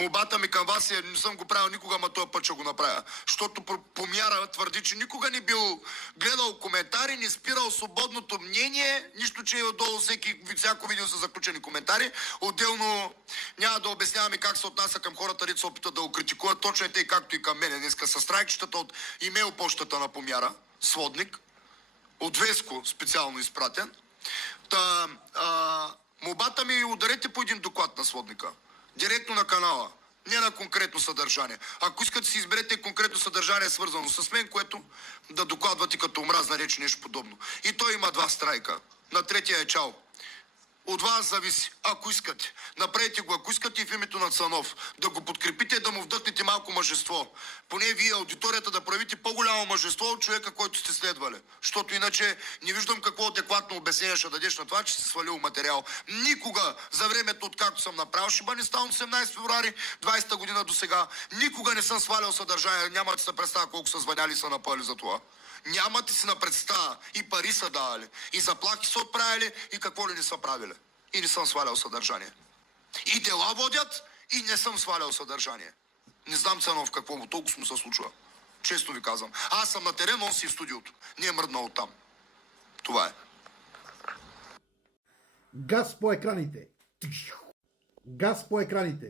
молбата ми към вас е, не съм го правил никога, ама този път ще го направя. Защото Помяра твърди, че никога не бил гледал коментари, не спирал свободното мнение, нищо, че е отдолу всяко видео са заключени коментари. Отделно няма да обясняваме как се отнася към хората, които се опитат да го критикуват. Точно е тъй, както и към мене днеска. С страйкчетата от имейл почтата на Помяра, сводник, от Веско специално изпратен. Молбата ми ударете по един доклад на сводника. Директно на канала. Не на конкретно съдържание. Ако искате си изберете конкретно съдържание, свързано с мен, което да докладвате като омразна реч, нещо подобно. И той има 2 страйка. На третия е чао. От вас зависи, ако искате. Направете го, ако искате и в името на Цанов. Да го подкрепите, да му вдъхнете малко мъжество. Поне вие, аудиторията, да проявите по-голямо мъжество от човека, който сте следвали. Защото иначе не виждам какво адекватно обяснение ще дадеш на това, че си свалил материал. Никога за времето, откакто съм направил Шибанистан 18 февруари 20-та година до сега, никога не съм свалял съдържание. Няма да се представя колко са звъняли и са напали за това. Нямате си на представа. И пари са давали, и заплахи са отправили, и какво ли не са правили. И не съм свалял съдържание. И дела водят, и не съм свалял съдържание. Не знам Цанов какво му толкова му се случва. Често ви казвам. Аз съм на терен, он си в студиото. Не е мръднал оттам. Това е. Газ по екраните. Газ по екраните.